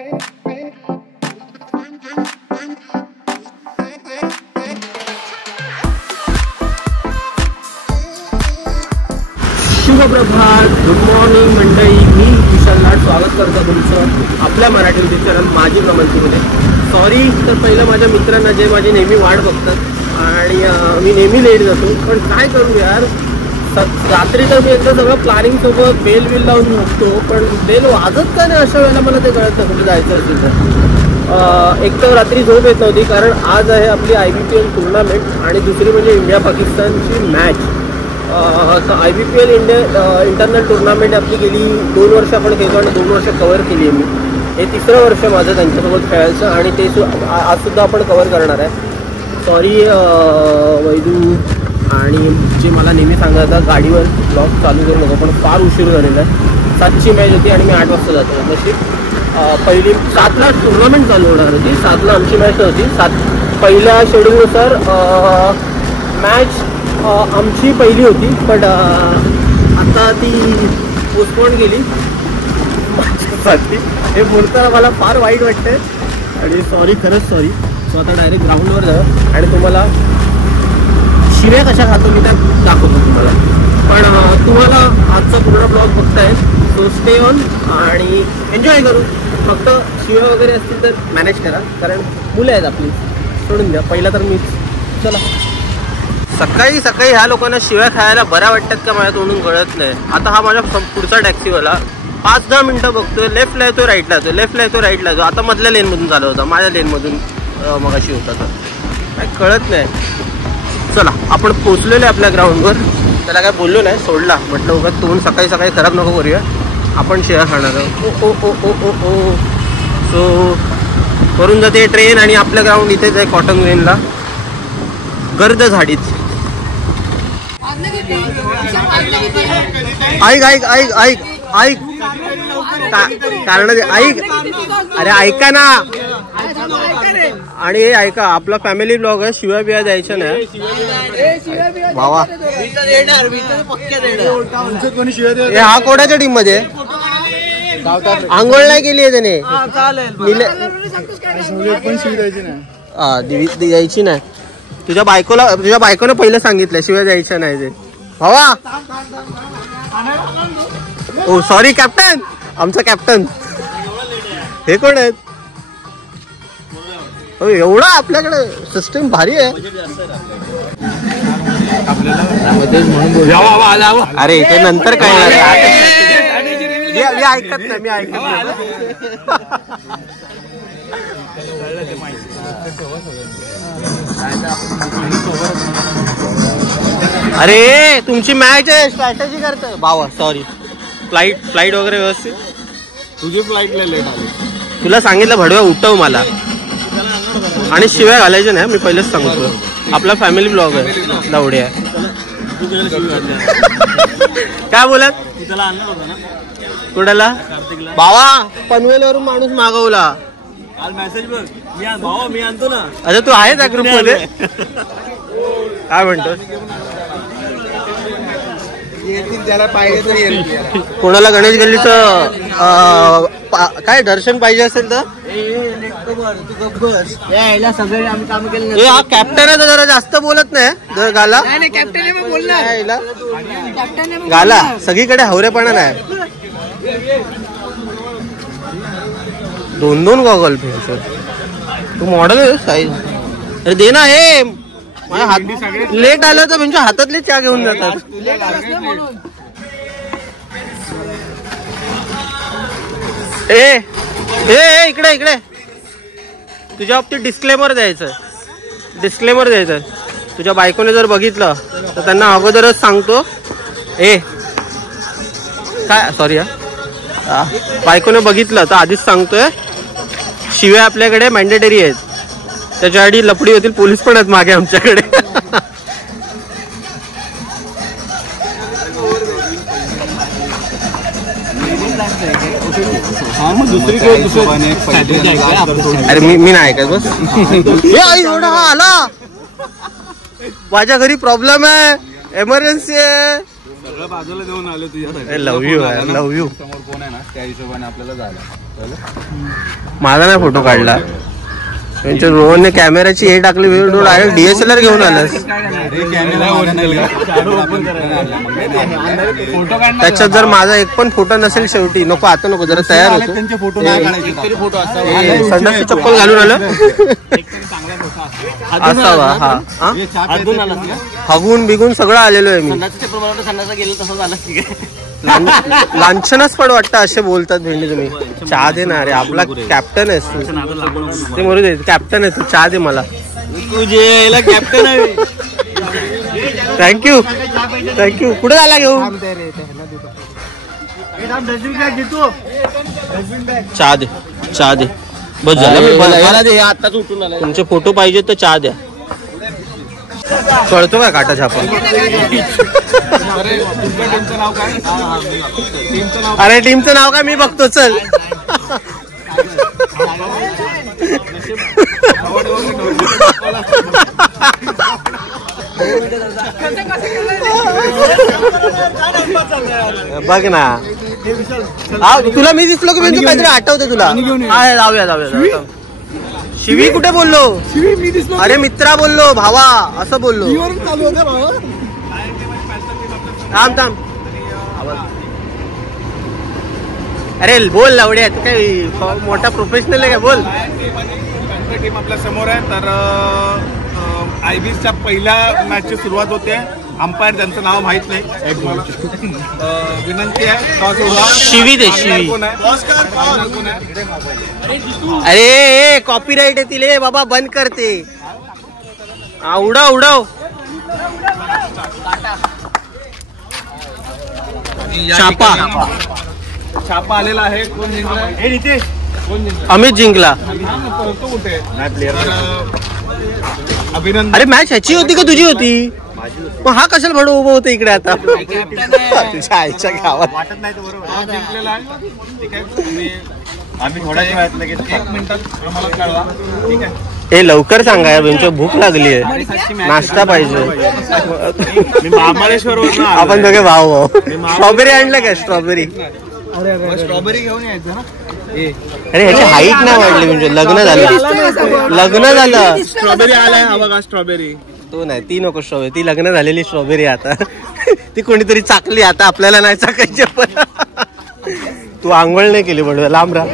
शुभप्रभात, good morning मंडळी. मी विशाल लाड स्वागत करतो तुमचं आपल्या मराठी युट्यूब चॅनल माझी कमेंटमध्ये. सॉरी तर पहिलं माझ्या मित्रांना जे माझी नेहमी वाट बघतात आणि मी नेहमी लेट जातो, पण काय करू यार. रात्री तर मी एकदा सगळं प्लॅनिंग सोबत बेल लावून झोपतो, पण बेल वाजत का नाही अशा वेळेला मला ते कळत नाही कुठे जायचं असेल तर. एक तर रात्री झोप येत नव्हती कारण आज आहे आपली IBPL टुर्नामेंट आणि दुसरी म्हणजे इंडिया पाकिस्तानची मॅच. IBPL इंटरनल टुर्नामेंट आपली गेली 2 वर्ष आपण खेळतो आणि 2 वर्ष कव्हर केली आहे मी. हे 3रं वर्ष माझं त्यांच्यासोबत खेळायचं आणि ते आजसुद्धा आपण कव्हर करणार आहे. सॉरी वैदू आणि जे मला नेहमी सांगायचं गाडीवर ब्लॉग चालू करू नको, पण फार उशीर झालेला आहे. 7ची मॅच होती आणि मी 8 वाजता जातो. तशी पहिली 7ला टुर्नामेंट चालू होणार होती, 7ला आमची मॅच होती. पहिल्या शेड्यूलनुसार मॅच आमची पहिली होती, पण आता ती पोस्टपोन केली माझ्यासाठी. हे बोलताना मला फार वाईट वाटतंय आणि सॉरी, खरंच सॉरी. सो आता डायरेक्ट ग्राउंडवर जा आणि तुम्हाला शिव्या कशा खातो मी त्या दाखवतो तुम्हाला. पण तुम्हाला आजचा पूर्ण ब्लॉग बघताय, सो स्टे ऑन आणि एन्जॉय करू. फक्त शिव्या वगैरे असतील तर मॅनेज करा, कारण मुलं आहेत आपली, सोडून द्या. पहिला तर मीच. चला. सकाळी सकाळी ह्या लोकांना शिव्या खायला बऱ्या वाटतात का माझ्या तोंडून कळत नाही. आता हा माझ्या पुढचा टॅक्सीवाला 5-10 मिनटं बघतोय, लेफ्टला येतो राईटला येतो, लेफ्टला येतो राईटला येतो. आता मधल्या लेनमधून चालू होता, माझ्या लेनमधून मगाशी होता, तर काय कळत नाही. चला आपण पोचलेलो आहे आपल्या ग्राउंडवर. त्याला काय बोललो नाही, सोडला. म्हटलं उगाच तोंड सकाळी सकाळी खराब नको करूया, आपण शिव्या खाणार आहोत. ओ सो करून जाते ट्रेन आणि आपल्या ग्राउंड इथेच आहे कॉटन ग्रीनला, गर्द झाडीत. ऐक ऐक ऐक ऐक ऐक कारण ऐक, अरे ऐका ना. आणि हे ऐका, आपला फॅमिली ब्लॉग आहे, शिव्या बिया द्यायच्या नाही भावा. हा कोणाच्या टीम मध्ये आंघोळ नाही केली आहे त्याने, द्यायची नाही. तुझ्या बायकोनं पहिलं सांगितलं शिवाय द्यायचं नाही ते भावा. ओ सॉरी कॅप्टन, आमचा कॅप्टन. हे कोण आहेत? एवढा आपल्याकडे सिस्टम भारी आहे. अरे इथे नंतर काय मी ऐकत नाही, मी ऐकत नाही. अरे तुमची मॅच आहे, स्ट्रॅटेजी करत भावा. सॉरी. फ्लाईट वगैरे व्यवस्थित. तुझी फ्लाईटला लेट आली. तुला सांगितलं भडव्या उठव मला, आणि शिव्या घालायच्या नाही. मी पहिलेच सांगतो, आपला फॅमिली ब्लॉग आहे, लावड्या. काय बोलत त्याला आणणार होता ना कुणाला? भावा पनवेलवरून माणूस मागवला. काल मेसेज बघ, भावा मी आणतो ना. अरे तू आहे त्या ग्रुप मध्ये? काय म्हणतो? कोणाला गणेश गल्लीचं काय दर्शन पाहिजे असेल तर सगळे आम्ही काम केलं. हा कॅप्टन आहे, तर जरा जास्त बोलत नाही. गाला गाला सगळीकडे हवरेपणा नाही. 2-2 गॉगल फिर तू मॉडेल आहे साईज. अरे दे ना. हे माझ्या हात लेट आलं तर म्हणजे हातातले चहा घेऊन जातात. ए ए इकडे इकडे. तुझ्या बाबतीत डिस्क्लेमर द्यायचं. तुझ्या बायकोने जर बघितलं तर त्यांना अगोदरच सांगतो. काय सॉरी हा, बायकोने बघितलं तर आधीच सांगतोय, शिव्या आपल्याकडे मॅन्डेटरी आहेत. त्याच्या आधी लपडी होतील, पोलीस पण आहेत मागे आमच्याकडे. अरे मी नाही ऐकत बस. एवढा हा आला, माझ्या घरी प्रॉब्लेम आहे, एमर्जन्सी आहे. सगळं बाजूला देऊन आलो तुझ्यासाठी. लव यू यार, लव यू. समोर कोण आहे ना त्या हिशोबाने आपल्याला जायला. माझा नाही फोटो काढला त्यांच्या रोहनने कॅमेराची हे टाकली DSLR घेऊन आलास. त्याच्यात जर माझा एक पण फोटो नसेल शेवटी नको आता नको जरा तयार होतो. त्यांचे फोटो नाही काढायचे. फोटो संडासची चप्पल घालून आलं असावा. हा हगून बिगून सगळं आलेलो आहे मी. लांछनच पड वाटतं असे बोलतात भेंडी तुम्ही. चहा दे ना रे, आपला कॅप्टन आहेस तू. ते म्हणू दे कॅप्टन आहे तू, चहा दे मला. तुझे कॅप्टन आहे. Thank you thank you. कुठे झाला घेऊ? चहा दे चहा दे बस झालं. आताच उठून आला. तुमचे फोटो पाहिजे तर चहा द्या. कळतो काय काटा छापा? अरे टीमचं नाव काय मी बघतो चल. बघ ना तुला मी दिसलो की मी काहीतरी आठवते तुला. जाऊया जाऊया. शिवी कुठे बोललो? अरे मित्रा बोललो, भावा असं बोललो. थांब थांब. अरे बोल लावड्या, तू काय मोठा प्रोफेशनल आहे का? बोल. टीम आपल्या समोर आहे. तर IBSच्या पहिल्या मॅचची सुरुवात होते. अंपायर त्यांचं नाव माहित नाही. विनंती आहे शिवी दे शिवी. अरे कॉपीराइट येतील रे बाबा, बंद करते. उडव उडव. छापा आलेला आहे. कोण जिंकला? हे नितेश. कोण जिंकला? अमित जिंकला. कुठे अभिनंदन. अरे मॅच ह्याची होती का तुझी होती? मग हा कशाला भडू उभं होतं इकडे आता? तुझ्या आईच्या गावात जिंकलेला आहे. ठीक आहे, आम्ही थोड्या वेळात लगेच 1 मिनिटात आम्हाला कळवा. ठीक आहे. हे लवकर सांगा यार, तुमची भूक लागली आहे, नाश्ता पाहिजे. मी महाबळेश्वर आपण दोघे भाऊ भाऊ. स्ट्रॉबेरी आणलं का? स्ट्रॉबेरी स्ट्रॉबेरी घेऊन यायचं ना. अरे ह्याची हाईट नाही वाढली म्हणजे लग्न झालं. लग्न झालं. स्ट्रॉबेरी आलाय हा बघा. स्ट्रॉबेरी तो नाही, ती नको स्ट्रॉबेरी. ती लग्न झालेली स्ट्रॉबेरी आता. ती कोणीतरी चाकली, आता आपल्याला नाही चाकायची. पण तू आंघोळ नाही केली बडव्या, लांब राहा.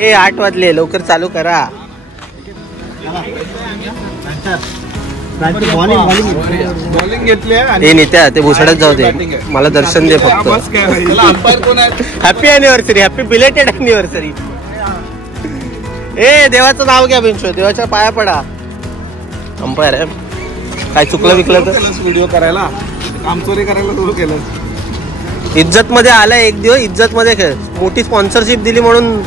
ए 8 वाजले, लवकर चालू करा. बॉलिंग घेतली आहे. हे नेत्या ते भुसड्यात जाऊ दे, मला दर्शन दे फक्त. अंपायर कोण आहे? Happy anniversary, happy belated anniversary. ए देवाचं नाव घ्या बिंचो, देवाच्या पाया पडा. अंपायर आहे काय चुकलं विकलं तर व्हिडिओ करायला, कामचोरी करायला सुरू केलं. इज्जत मध्ये आलाय एक दिवस, इज्जत मध्ये खेळ. मोठी स्पॉन्सरशिप दिली म्हणून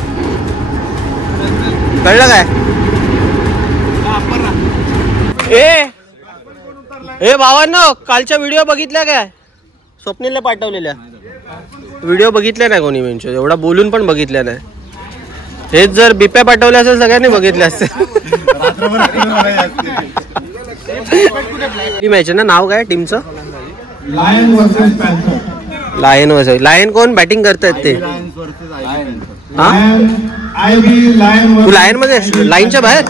कळलं काय? ए भावांनो, कालच्या व्हिडिओ बघितल्या काय? स्वप्नीलने पाठवलेल्या व्हिडिओ बघितल्या नाही कोणी? बेंचो एवढा बोलून पण बघितल्या नाही. हेच जर बिप्या पाठवल्या असेल सगळ्यांनी बघितले असते. टीम आहे ना, नाव काय टीमचं? Lion versus lion. कोण बॅटिंग करतायत ते? हा तू लायन मध्ये, लाईनच्या बाहेर.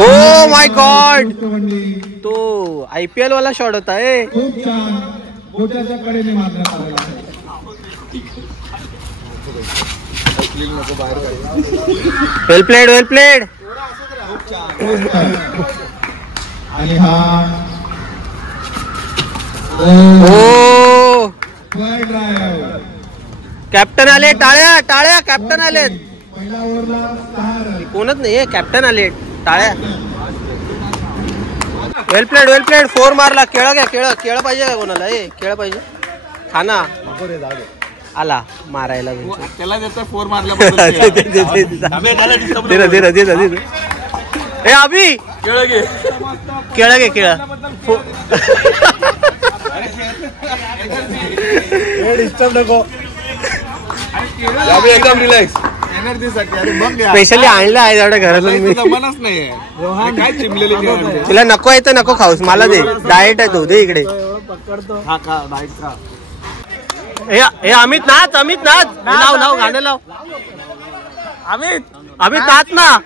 ओ माय गॉड, तो IPL वाला शॉट होता. Well played, well played. Oh captain आले, टाळ्या टाळ्या. कॅप्टन आले. कोणच नाही, कॅप्टन आले, टाळ्या. वेल प्लेड, वेल प्लेड. 4 मारला. केळं घ्या, केळं. केळं पाहिजे का कोणाला? केळं पाहिजे. खाना आला मारायला. त्याला देतो 4 मारल्या. ए अभि केळं घे, केळं घे, केळं. डिस्टर्ब नको. एकदम रिलॅक्स एनर्जीसाठी. अरे बघ स्पेशली आणलं आहे एवढ्या घरातून मी. जमानाच नाहीये काय चिमलेली. तिला नको आहे तर नको खाऊस, मला दे. डाएट आहे तो, दे इकडे. हा का डाएट का. हे अमित नाच, अमित नाच. लाव लाव गाणं लाव. अमित नाच ना.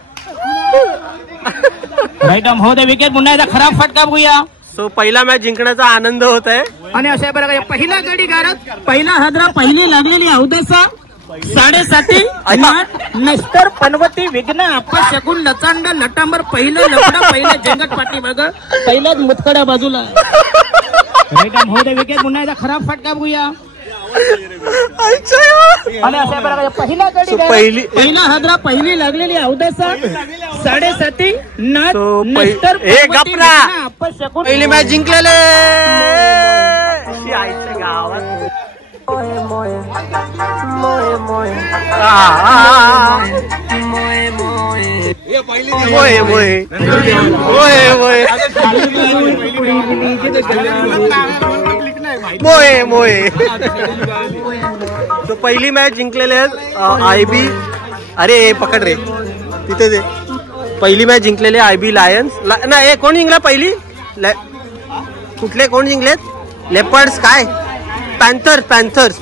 राईट हो दे विकेट. पुन्हा एकदा खराब फटका बघूया. सो पहिला मॅच जिंकण्याचा आनंद होत आहे. आणि अशा प्रकारे पहिला गडी गारत, पहिला हदरा, पहिली लागलेली अवदसा 7.5 मिस्टर पनवती विघ्न अपशकुन लचांड लटांबर पहिलं लफडा, पहिलं जंगट पाठी बघ, पहिलाच मुतकड्या बाजूला. हो दे विकेट. पुन्हा एकदा खराब फटका बघूया. आणि अशा प्रकारे पहिला गडी गारत, पहिला हदरा, पहिली लागलेली अवदसा 7.5 मिस्टर अपशकुन. पहिली मॅच जिंकलेले आईच्या गावात. मोये मोये तो पहिली मॅच जिंकलेले आहेत IB. अरे पकड रे तिथे ते. पहिली मॅच जिंकलेले IB लायन्स. नाही कोण जिंकला पहिली? कुठले कोण जिंकलेत? लेपर्ड्स काय पॅन्थर्स.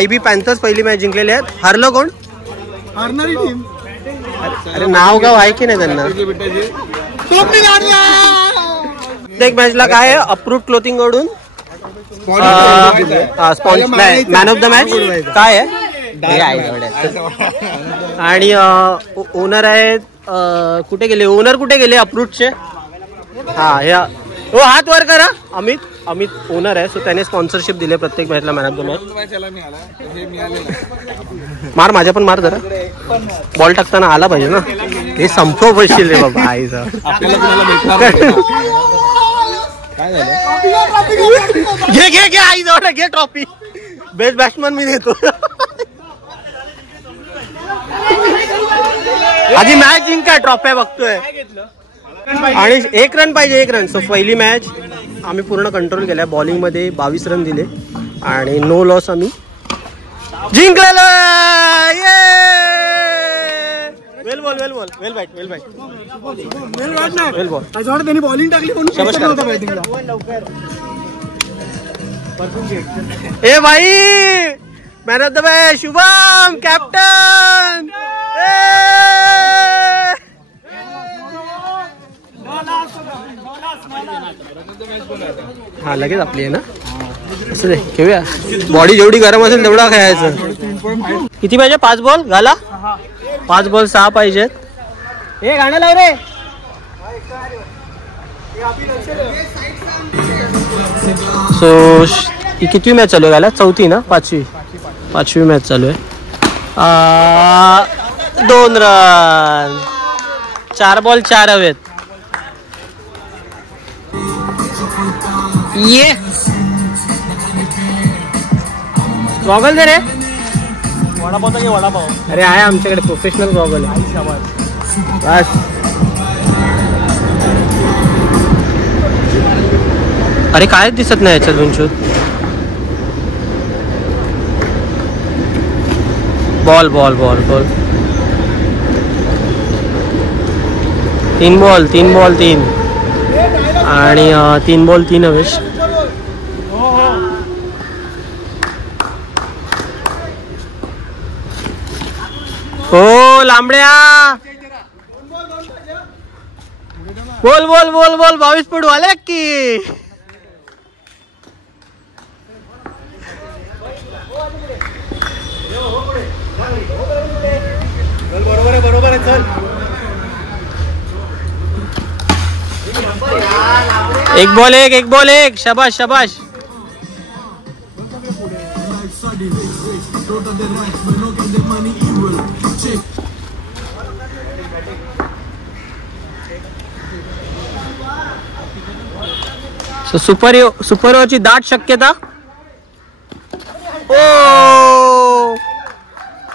IB पॅन्थर्स पहिली मॅच जिंकलेले आहेत. हरलं कोण? हरणारी टीम. अरे नाव गाव आहे की नाही त्यांना? एक मॅचला काय आहे अप्रूव्ड क्लोथिंग कडून मॅन ऑफ द मॅच काय आहे. आणि ओनर आहेत. कुठे गेले ओनर? कुठे गेले अप्रूव्डचे? हा हे हो हात वर करा. अमित ओनर आहे. सो त्याने स्पॉन्सरशिप दिले प्रत्येक मॅचला मॅन ऑफ द मॅच. मार माझ्या पण मार जरा. बॉल टाकताना आला पाहिजे ना. हे संपव बसशील रे बाबा आईचा. घे आई जवळ घे ट्रॉफी. बेस्ट बॅट्समन मी देतो. आधी मॅच जिंका ट्रॉफ्या बघतोय. आणि 1 रन पाहिजे 1 रन. सो पहिली मॅच आम्ही पूर्ण कंट्रोल केल्या. बॉलिंग मध्ये 22 रन दिले आणि नो लॉस आम्ही जिंकलेलो. वेल बॉल त्यांनी बॉलिंग टाकली म्हणून. ए भाई man of the match Shubham captain. हा लगेच आपली आहे ना. असं दे खेळूया. बॉडी जेवढी गरम असेल तेवढा खेळायचं. किती पाहिजे? 5 बॉल घाला. 5 बॉल 6 पाहिजेत. हे गाणं लाव रे. सो ही किती मॅच चालू आहे गाला? 4थी ना? 5वी मॅच चालू आहे. 2 रन. 4 बॉल 4 हवेत. ये गॉगल दे रे. वडापावचा की वडापाव? अरे आहे आमच्याकडे प्रोफेशनल गॉगल आहे. बस अरे काय दिसत नाही याच्यात उंचूत. बॉल 3 बॉल 3 आणि 3 बॉल 3 हवेश. हो लांबड्या. बोल 22 पडू आले की. बरोबर आहे चल. 1 बॉल 1 शाबाश. सुपर ओव्हरची दाट शक्यता. ओ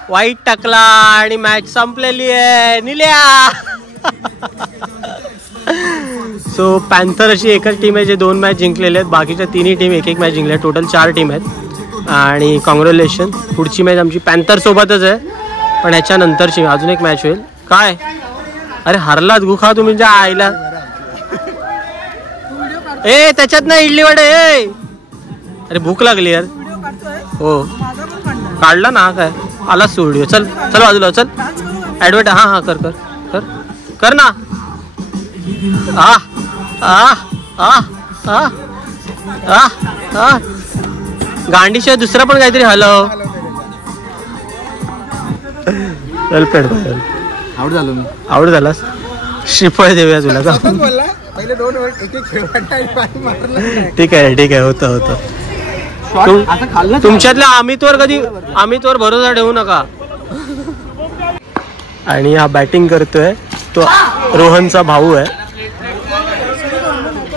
वाईट टाकला आणि मॅच संपलेली आहे. निल्या सो पॅन्थर अशी एकच टीम आहे जे 2 मॅच जिंकलेले आहेत. बाकीच्या तिन्ही टीम एक मॅच जिंकल्या. टोटल 4 टीम आहेत. आणि कॉंग्रॅच्युलेशन. पुढची मॅच आमची पॅन्थर सोबतच आहे, पण ह्याच्यानंतरची अजून एक मॅच होईल. काय अरे हरलात गुखा तुम्ही ज्या आईला. ए त्याच्यात ना इडली वडे. ए अरे भूक लागली यार. हो काढला ना. काय आलाच तू व्हिडिओ. चल चल बाजूला चल. ॲडवर्ट हां कर कर कर कर ना. आ आ आ आ आ आ गांडीशिवाय दुसरा पण काहीतरी हलव. आउट झालो मी. आवड झालास. श्रीफळ देऊया तुला का. पहिले 2 ओव्हर ठीक आहे ठीक आहे. होतं होतं. तुमच्यातल्या अमितवर भरोसा ठेवू नका. आणि हा बॅटिंग करतोय तो रोहनचा भाऊ आहे.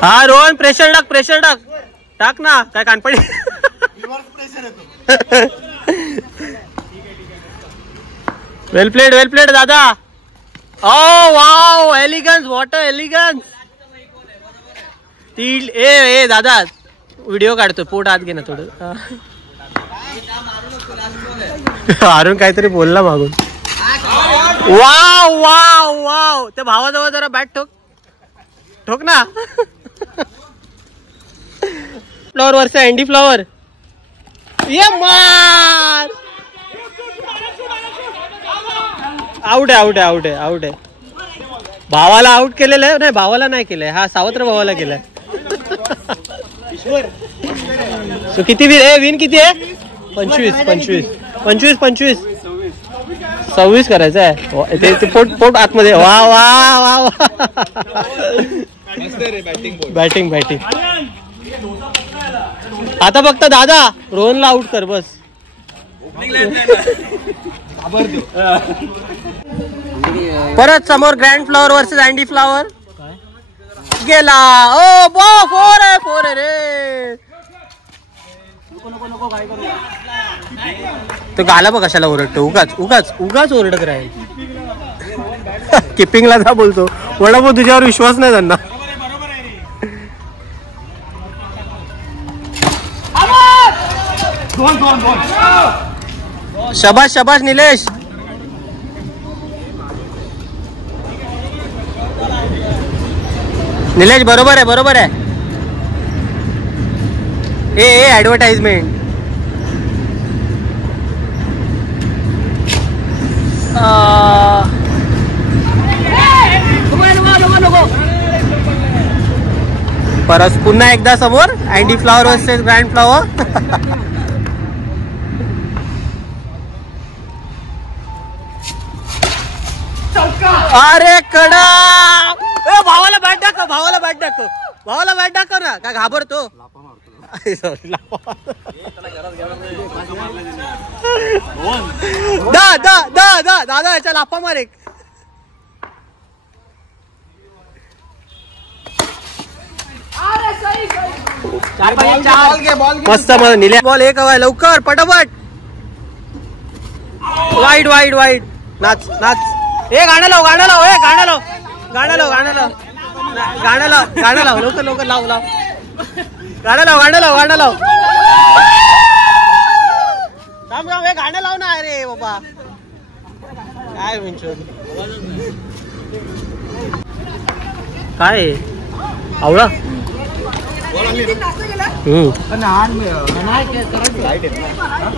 हा रोहन प्रेशर टाक टाक ना. काय कानपडी. वेल प्लेड दादा. ओ वाव एलिगन्स. What elegance. ती ए दादा व्हिडिओ काढतो. पोट आत घे ना थोडं. अरुण काहीतरी बोलला मागून. Wow wow wow. त्या भावाजवळ जरा बॅट ठोक ना. फ्लॉवर वरचा अँडी फ्लॉवर. ये मार. आउट आहे. भावाला आउट केलेलं आहे. नाही भावाला नाही केलंय. हा सावत्र भावाला केलाय. सो किती विन किती आहे. 25 26 करायचं आहे. ते पोट आतमध्ये. वा वा वा बॅटिंग आता फक्त दादा रोहनला आउट कर बस. परत समोर grand flower versus Andy flower. गेला. ओ बो 4 आहे रे. तो गाला बघ कशाला ओरडतो. उगाच ओरडत राहील. किपिंगला का बोलतो. वडापो तुझ्यावर विश्वास नाही त्यांना. शबाश निलेश. बरोबर आहे. ए ऍडव्हर्टाइजमेंट. परत पुन्हा एकदा समोर Andy flower versus grand flower. अरे कडा. भावाला बॅट टाक ना. काय घाबरतो. दादा याच्या लाफा मार एक. मस्त निल्या बॉल एक हवाय. लवकर पटापट. वाईट नाच. ए गाणं लाव. गाणं लाव लवकर लाव. गाणं लाव. थांब हे गाणं लाव ना. अरे बाबा काय म्हणतो. काय आवळा.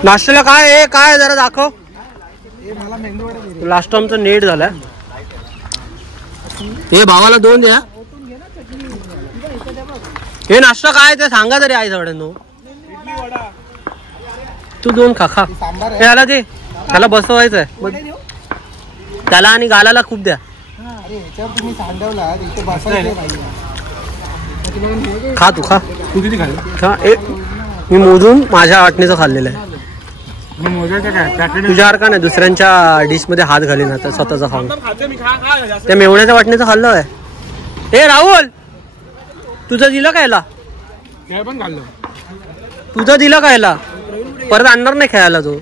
नाश्त्याला काय जरा दाखव. लास्ट टाइमचा नेट झाला. हे भावाला 2 द्या. हे नाश्ता काय ते सांगा तरी आई सगळ्यांनो. तू 2 खा. त्याला दे. त्याला बसवायचंय त्याला. आणि गालाला खूप द्या. खा तू किती खा. मी मोजून माझ्या वाटणीचं खाल्लेलं आहे. तुझ्यासारखा नाही दुसऱ्यांच्या डिश मध्ये हात घालीन आता स्वतःचा खाऊन. त्या मेवण्याच्या वाटणीचं खाल्लं आहे. हे राहुल तुझं दिलं कायला. तुझं दिलं कायला. परत आणणार नाही खेळायला तो.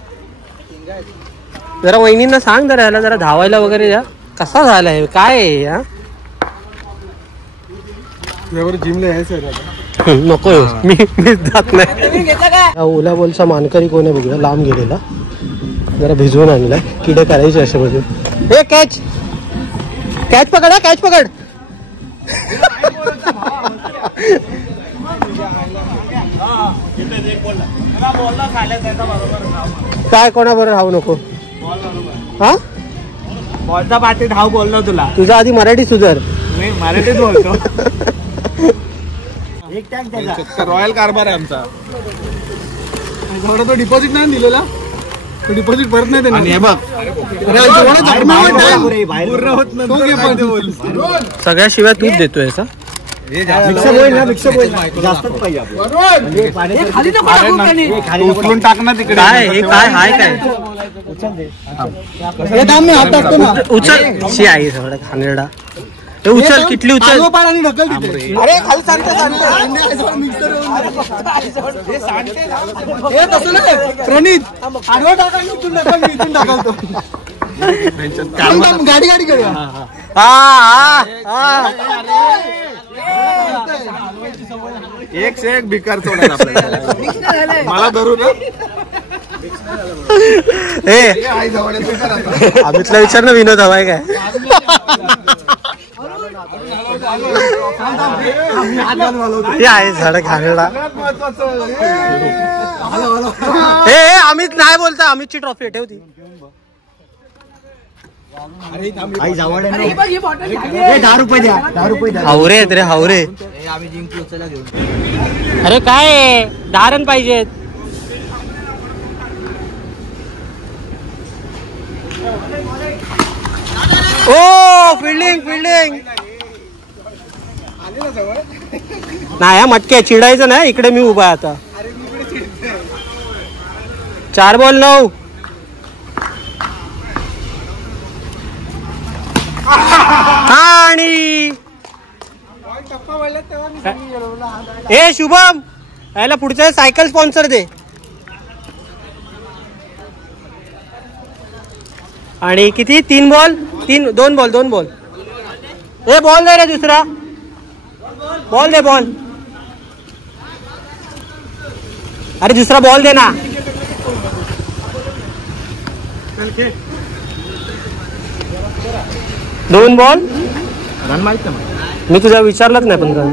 जरा वहिनींना सांग जरा धावायला वगैरे द्या. कसा झालाय काय आहे. जिमला यायचं नको मी जात नाही. ओला बॉलचा मानकरी कोण आहे बघूया, लांब गेलेला, जरा भिजवून आणलाय, किडे करायचे असे बघू. हे कॅच कॅच पकड, कॅच पकड. काय कोणाबरोबर राहू नको हा. बॉलचा पाठी धाव बोललो तुला, तुझा आधी मराठी सुधार. मी मराठीत बोलतो. रॉयल कारभार आहे आमचा. तो डिपॉझिट नाही दिलेला, तो डिपॉझिट परत नाही देणार. हे बघ सगळ्या शिवाय तूच देतोय असा. उचलून टाक ना तिकडे. काय हे काय हाय काय उचल शी आई सगळं खानेरडा. हे उचल, किटली उचल. अरे खाली प्रणित आडवा टाका, इथून टाकाल तो. गाडी गाडी करूया. एक से एक भिकार सोडा मला धरू ना. अमितला विचार ना, विनोद हवाय काय. ते आहे झाड घाणेरडा. हे अमित नाही बोलता, अमितची ट्रॉफी ठेवती. हावरे आहेत रे, हावरे. अरे काय 10 रन पाहिजेत. ओ फिल्डिंग फिल्डिंग नाही, मटके चिडायचं नाही. इकडे मी उभा आहे आता. 4 बॉल 9. आणि ए शुभम, याला पुढचा सायकल स्पॉन्सर दे. आणि किती 3 बॉल 2 बॉल 2 बॉल. ए बॉल दे रे, दुसरा बॉल दे, बॉल. अरे दुसरा बॉल दे ना. दोन बॉल रन माहित मी तुझा विचारलंच नाही. पण रन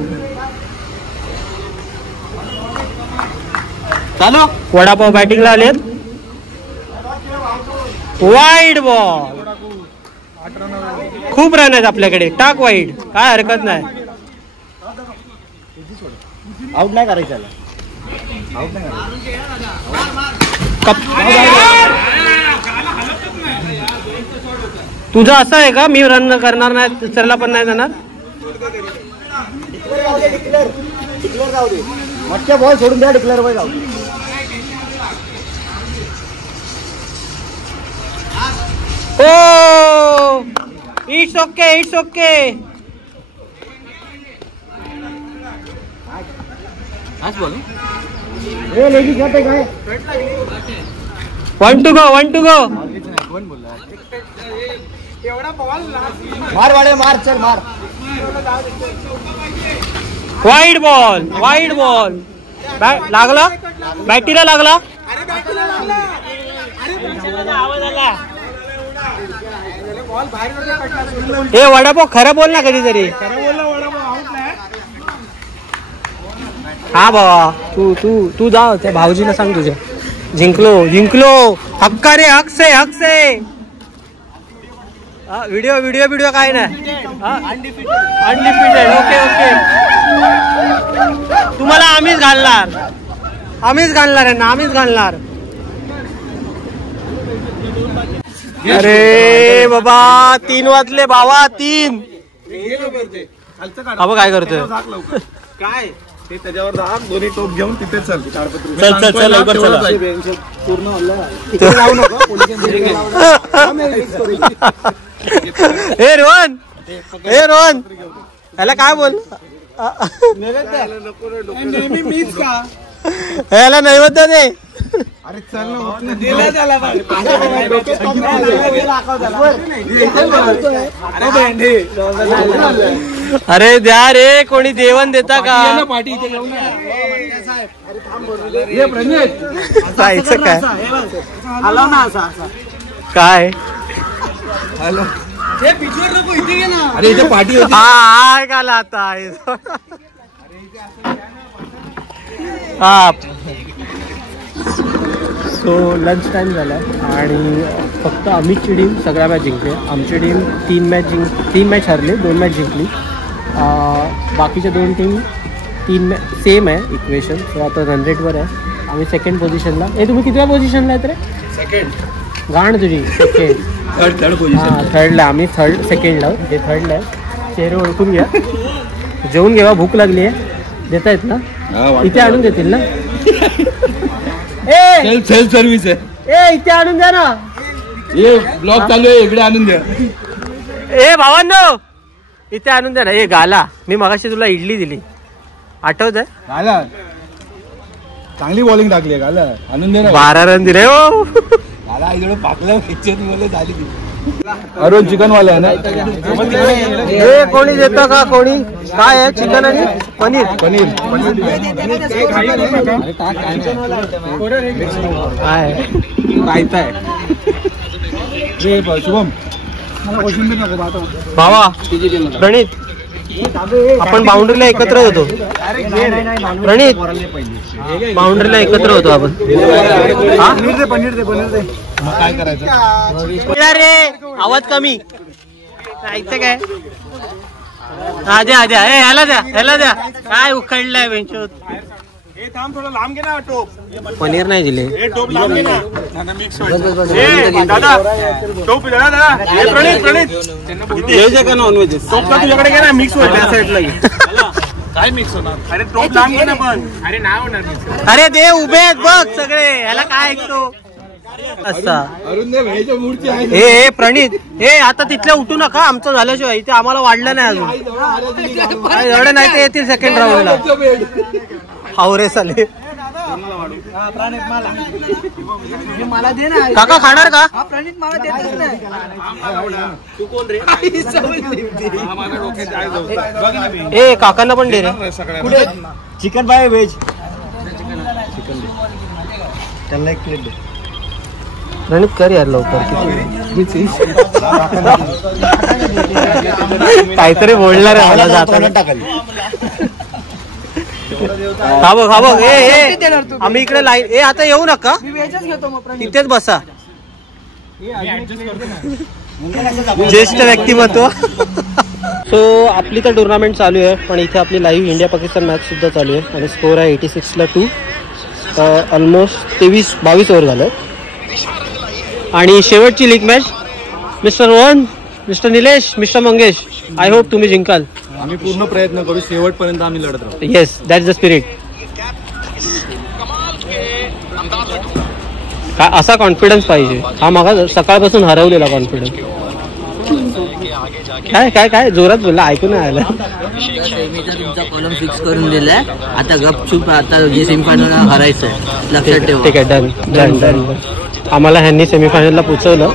चालू. वडापाव बॅटिंगला आलेत. Wide ball. खूप रन आहेत आपल्याकडे. टाक वाईड, काय हरकत नाही. आउट नाही करायचं. तुझं असं आहे का, मी रन करणार नाही, दुसऱ्याला पण नाही जाणार. बॉल सोडून द्या, डिक्लेअर बॉय जाऊ. Oh it's okay, it's okay. One two go, one two go. मार वाडे, मार चल मार. Wide ball, wide ball. लागला, बॅटीला लागला. हे वडापाव खरं बोल ना कधीतरी. हा बाबा, तू तू तू जा त्या भाऊजीला सांग तुझ्या. जिंकलो जिंकलो, हक्का रे, हक से हक से. व्हिडिओ व्हिडिओ व्हिडिओ काय नाही. अनडिफिटेड. Okay okay. तुम्हाला आम्हीच घालणार, आम्हीच घालणार आहे ना, आम्हीच घालणार. अरे बाबा 3 वाजले बाबा, 3. अब काय करतोय. काय ते त्याच्यावर दाब, दोन्ही टोप घेऊन तिथे चल. चल चल चल लवकर चला. हे रोहन, हे रोहन, याला काय बोल. नेहमी मीच का याला नैवेद्य दे. अरे द्या रे, कोणी जेवण देता का? जायचं काय काय अरे इथे पार्टी होती. हा गाला आता हा. सो लंच टाइम झाला आणि फक्त अमितची टीम सगळ्या मॅच जिंकले. आमची टीम 3 मॅच हरले, 2 मॅच जिंकली. बाकीच्या 2 टीम 3 मॅच सेम आहे इक्वेशन. सो आता रन रेटवर आहे. आम्ही सेकंड पोझिशनला. तुम्ही कितव्या पोझिशनला आहेत रे? सेकंड. गाण तुझी सेकंड. Third position. हां थर्डला. आम्ही सेकंडला. हे थर्डला आहे. चेहरे ओळखून घ्या. जेवून घेवा, भूक लागली आहे. देता येत ना? इथे आणून देतील ना? सेल्फ सर्व्हिस आहे. इथे आणून द्या ना. ये ब्लॉग चालू आहे, इकडे आणून द्या. भावांनो इथे आणून द्या ना. गाला, मी मगाशी तुला इडली दिली, आठवत आहे? गाला चांगली बॉलिंग टाकली आहे. गाला आणून दे ना. 12 रन दिले हो. गाला इकडे पाकलं किचन मध्ये झाली ती. अरुण चिकन वाला आहे ना? कोणी देतं का? कोणी काय आहे? चिकन आणि पनीर. पनीर शुभम भावा प्रणित, आपण बाउंड्रीला एकत्र होतो. प्रणित, बाउंड्रीला एकत्र होतो आपण. मग काय करायचं? रे आवाज कमी ऐकतं काय? हा द्या द्या. ह्याला द्या. काय उखडलाय बेंचोत. थोडं लांब घे ना टोप. पनीर नाही दिले. टोप लांब घे ना. मिक्स दादा टोप दादा. व्हेज का नॉन व्हेज? टोप का तुझ्याकडे घे ना. मिक्स होईल त्या साईडला. काय मिक्स होणार? अरे टोप लांब घे ना. पण अरे नाही होणार मिक्स. अरे दे, उभे आहेत बघ सगळे. ह्याला काय ऐकतो असा? हे प्रणित, आता तिथल्या उठू नका. आमचं झाल्याशिवाय इथे आम्हाला वाढलं नाही अजून. एवढं नाही ते येतील सेकंड राऊंडला. हावरे साले. काका खाणार का? काकांना पण दे रे. चिकन पाय व्हेज. त्यांना एक प्लेट दे. प्रणित कर यार लवकर. काहीतरी बोलणार आहे मला जाताना. हा बघ आम्ही इकडे लाईन. आता येऊ नका, तिथेच बसा. ज्येष्ठ व्यक्तिमत्व. सो आपली तर टुर्नामेंट चालू आहे, पण इथे आपली लाईव्ह इंडिया पाकिस्तान मॅच सुद्धा चालू आहे. आणि स्कोर आहे 86ला 2. ऑलमोस्ट 22 ओव्हर झालं. आणि शेवटची league match. Mister Rohan, mister Nilesh, mister Mangesh, I hope तुम्ही जिंकाल. आम्ही पूर्ण प्रयत्न करू. शेवटपर्यंत आम्ही लढत राहू. Yes, that's the spirit. असा कॉन्फिडन्स पाहिजे. हा मागा सकाळपासून हरवलेला कॉन्फिडन्स. काय जोरात बोलला, ऐकून नाही आलं. तुमचा कॉलम फिक्स करून दिलाय. आता गपचूप आता जे सेमीफायनल हरायचं लक्षात ठेवा. ठीक आहे, डन. आम्हाला ह्यांनी सेमीफायनलला पोचवलं.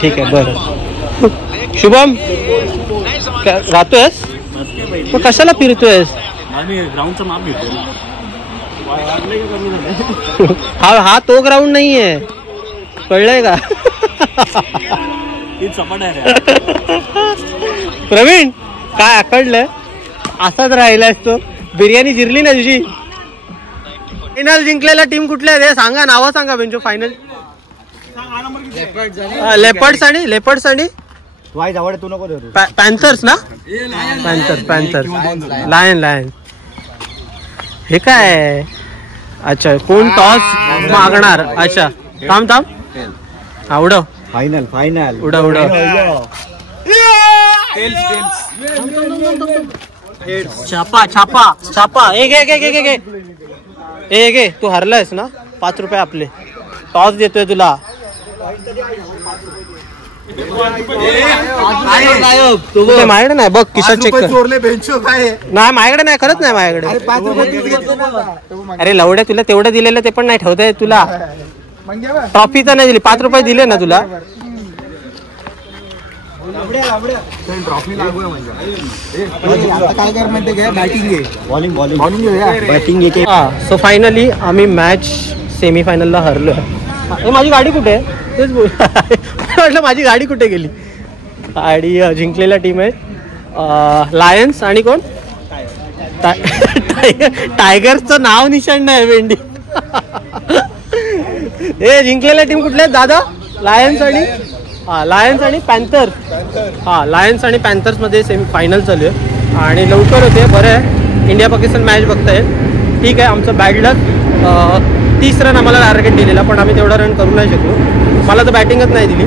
ठीक आहे, बरं. शुभम राहतोयस? मग कशाला फिरतोयस? ग्राउंडचं माप घेतो. हा तो ग्राउंड नाहीये, कळलंय का? प्रवीण काय आकडलंय? असाच राहिलायस तो. बिर्याणी जिरली ना तुझी. फायनल जिंकलेल्या टीम कुठल्या आहे सांगा, नावं सांगा. बेंचो फायनल लेपर्ड्स आणि वाईट आवड तू नको. पॅन्थर्स ना? पॅन्थर्स. लायन. हे काय? अच्छा, कोण टॉस मागणार? अच्छा, थांब उडव. फायनल उडव. छापा. घे. तू हरलायस ना? 5 रुपये आपले. टॉस देतोय तुला. तुझ्या माझ्याकडे नाही बघ किशोर चेक कर. चोरले बेंचो काय नाही माझ्याकडे नाही खरंच नाही माझ्याकडे. अरे लवड्या तुला तेवढं दिलेलं ते पण नाही ठेवता येत तुला. ट्रॉफी तर नाही दिली 5 रुपये दिले ना तुला. ट्रॉफी लागू म्हणजे काय कर म्हणते काय बॅटिंग घे बॉलिंग बॅटिंग सो फायनली आम्ही मॅच सेमीफायनलला हरलो. माझी गाडी कुठे आहे तेच बोल. म्हटलं माझी गाडी कुठे गेली. गाडी जिंकलेला टीम आहे लायन्स आणि कोण टायगर्सचं नाव निशाण नाही वेंडी. हे जिंकलेल्या टीम कुठल्या आहेत दादा. लायन्स आणि पॅन्थर्स. लायन्स आणि पॅन्थर्स मध्ये सेमीफायनल चालू आहे आणि लवकर होते. बरं आहे इंडिया पाकिस्तान मॅच बघताय. ठीक आहे आमचं बॅड लक. 30 रन आम्हाला टार्गेट दिलेला पण आम्ही तेवढा रन करू नाही शकलो. मला तर बॅटिंगच नाही दिली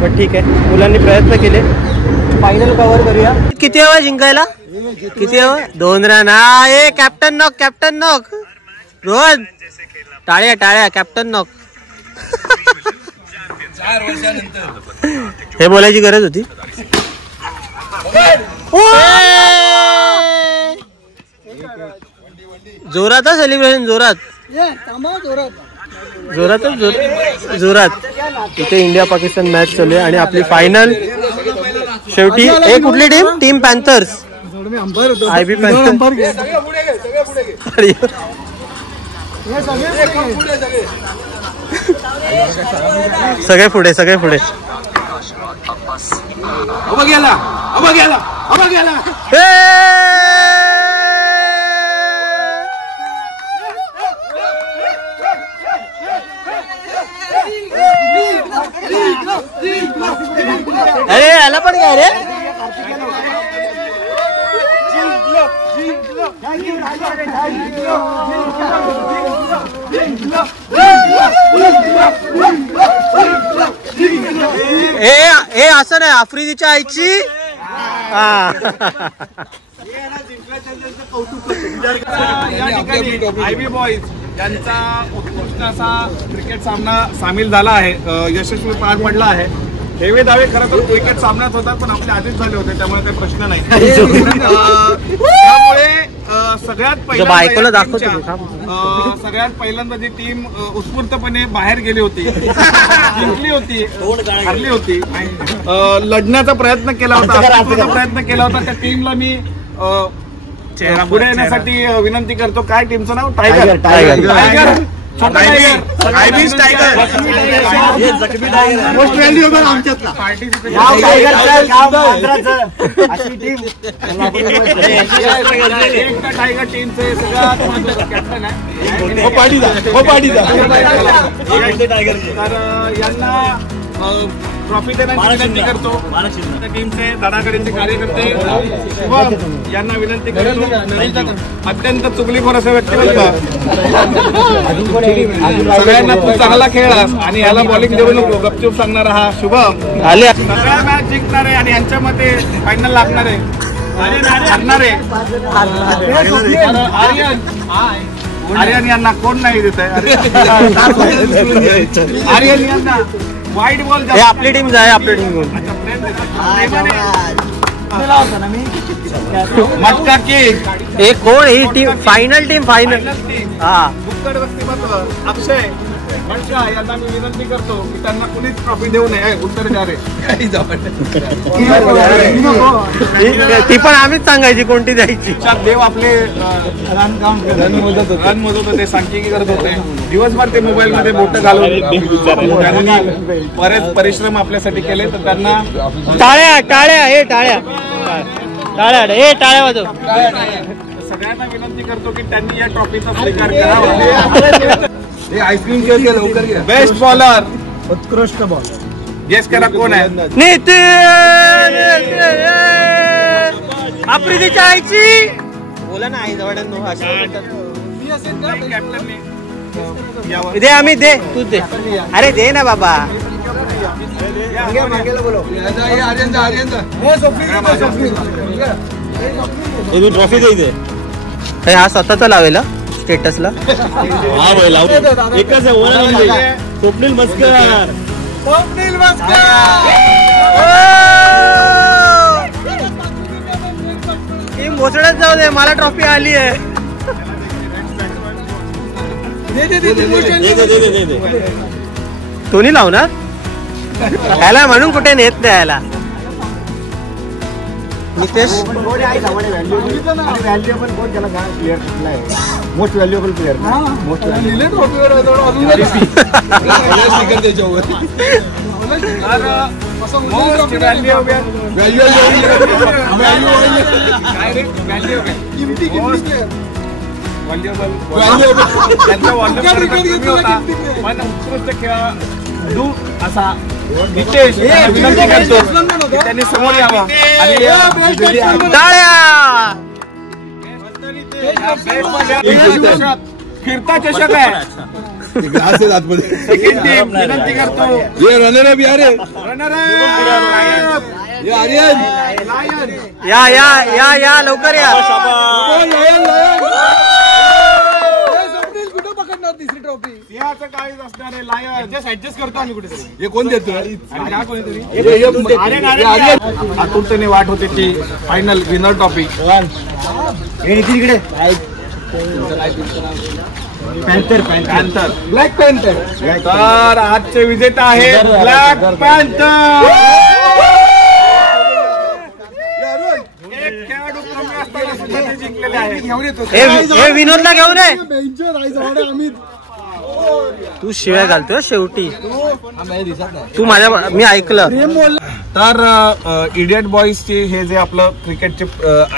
पण ठीक आहे मुलांनी प्रयत्न केले. फायनल कव्हर करूया. किती हवं जिंकायला. किती हवं 2 रन. ए कॅप्टन नॉक रोहन. टाळ्या कॅप्टन नॉक. 4 वर्षानंतर हे बोलायची गरज होती. जोरातच सेलिब्रेशन जोरातच इथे इंडिया पाकिस्तान मॅच चालू आहे आणि आपली फायनल शेवटी. एक कुठली टीम पॅन्थर्स. IB Panthers. सगळे पुढे अरे याला पण काय रे. हे असं नाही आफ्रिदीच्या आईची. IB बॉईज यांचा उत्कृष्ट असा क्रिकेट सामना सामील झाला आहे. यशस्वी पार पडला आहे. हेवे दावे खरं तर क्रिकेट सामन्यात होतात पण आपले आधीच झाले होते त्यामुळे काही प्रश्न नाही. त्यामुळे सगळ्यात पहिल्यांदा जी टीम उत्स्फूर्तपणे बाहेर गेली होती जिंकली होती हरली होती लढण्याचा प्रयत्न केला होता त्या टीमला मी पुढे येण्यासाठी विनंती करतो. काय टीमचं नाव. टायगर. मोस्ट व्हॅल्युएबल आमच्यातला टायगर टीमचे सगळ्यात कॅप्टन आहे. तर यांना ट्रॉफी देण्याची विनंती करतो. टीमचे धडाकडीचे कार्यकर्ते शुभम यांना विनंती करतो. अत्यंत चुगलीखोर असं व्यक्तिमत्व. सगळ्यांना तू चांगला खेळलास आणि याला बॉलिंग देऊ नको गपचूप सांगणारा हा शुभम सगळ्या मॅच जिंकणार आहे आणि यांच्या मते फायनल लागणार आहे. आर्यन यांना कोण नाही देत आहे. आर्यन यांना वाईट बॉल. आपली टीम आहे. आपली टीम मटका किंग. एक कोण ही टीम फायनल फायनल. दुःखद व्यक्तिमत्व अक्षय मटका यांना मी विनंती करतो की त्यांना कुणीच ट्रॉफी देऊ नये. उत्तर द्या रे. ती पण आम्हीच सांगायची कोणती द्यायची. देव आपले रन मोजत होते सांख्यिकी करत होते. दिवसभर ते मोबाईल मध्ये बोट घालून बरेच परिश्रम आपल्यासाठी केले तर त्यांना टाळ्या वाजव. सगळ्यांना विनंती करतो की त्यांनी या ट्रॉफीचा स्वीकार करावा. आईस्क्रीम खेळ लवकर घ्या. बेस्ट बॉलर उत्कृष्ट बॉलर गेस करा कोण आहे. आफ्रिदीच्या आईची. बोला ना आई जवळ दे. आम्ही दे तूच दे. अरे दे ना बाबा. ट्रॉफी दे. हा स्वतःचा लावेल स्टेटसला. एकच आहे स्वप्नील मस्कर. स्वप्नील भास्कर. ही मोसळत जाऊ दे, मला ट्रॉफी आली आहे. दोन्ही लावणार याला म्हणून कुठे नेत नाही याला. नितेश व्हॅल्युएबल कोण त्याला काय प्लेअर कुठला आहे? Most valuable player. मोस्ट पण उत्कृष्ट खेळाडू असा नितेश विनंती करतो त्यांनी समोर यावं आणि फिरता चषक आहे. सेकंड टीम विनंती करतो. रनर अप यार, या या या या लवकर या. सिंहाचं काळीज असणारे लायन ऍडजस्ट करतो आम्ही कुठेतरी. हे कोण देतो? आतुरतेने वाट होती ती final winner topic. Panther black panther. तर आजचे विजेता आहे ब्लॅक पॅन्थर. एक खेळाडू कमी असताना सुद्धा ते जिंकलेले आहे. हे विनोदला घेऊन ये. तू शिव्या घालतो शेवटी. तू मी ऐकलं. तर इडियट बॉईजची हे जे आपलं क्रिकेटचे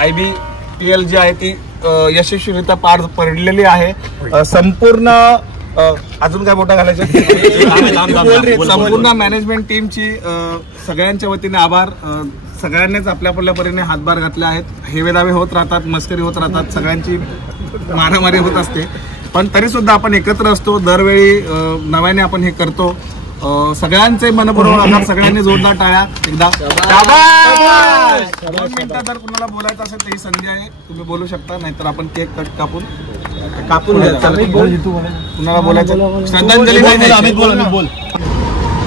IBPL जी आहे ती यशस्वीरित्या पार पडलेली आहे. संपूर्ण अजून काय मोठा घालायचं. संपूर्ण मॅनेजमेंट टीमची सगळ्यांच्या वतीने आभार. सगळ्यांनीच आपल्या आपल्या परीने हातभार घातले आहेत. हेवेदावे होत राहतात, मस्करी होत राहतात, सगळ्यांची मारामारी होत असते, पण तरी सुद्धा आपण एकत्र असतो. दरवेळी नव्याने आपण हे करतो. सगळ्यांचे मनपूर्वक आभार. सगळ्यांनी जोरदार टाळ्या. एकदा 2 मिनिटं जर कुणाला बोलायचं असेल तर ही संधी आहे, तुम्ही बोलू शकता. नाहीतर आपण केक कट कापून कुणाला बोलायचं श्रद्धांजली.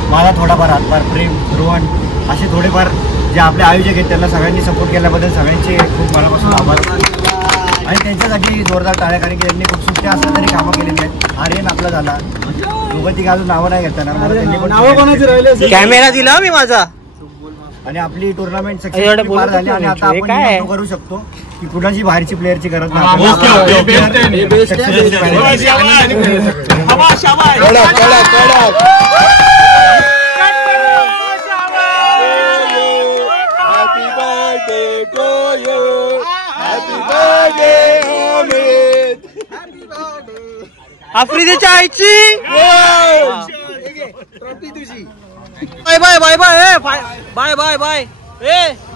मला थोडाफार हातभार, प्रेम, रोहन असे थोडेफार जे आपले आयोजक आहेत त्यांना सगळ्यांनी सपोर्ट केल्याबद्दल सगळ्यांचे खूप मनापासून आभार. आणि त्यांच्यासाठी जोरदार टाळ्या, कारण की त्यांनी खूप सुट्ट्या असल्या तरी कामं केलेली आहेत. आर्यन आपला झाला, दोघं ती अजून नावं नाही घेताना कॅमेरा दिला मी माझा. आणि आपली टुर्नामेंट सक्सेसफुली पार झाली. आणि आता आपण निर्णय करू शकतो की कुणाची बाहेरची प्लेअरची गरज नाही. आफ्रिदेच्या आईची bye bye bye bye bye bye bye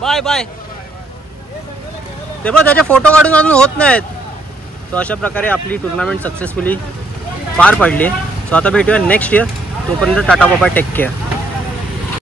bye bye. ते बघ त्याचे फोटो काढून अजून होत नाहीत. सो अशा प्रकारे आपली टुर्नामेंट सक्सेसफुली पार पडली. सो आता भेटूया नेक्स्ट इयर. तोपर्यंत टाटा बाबा, टेक केअर.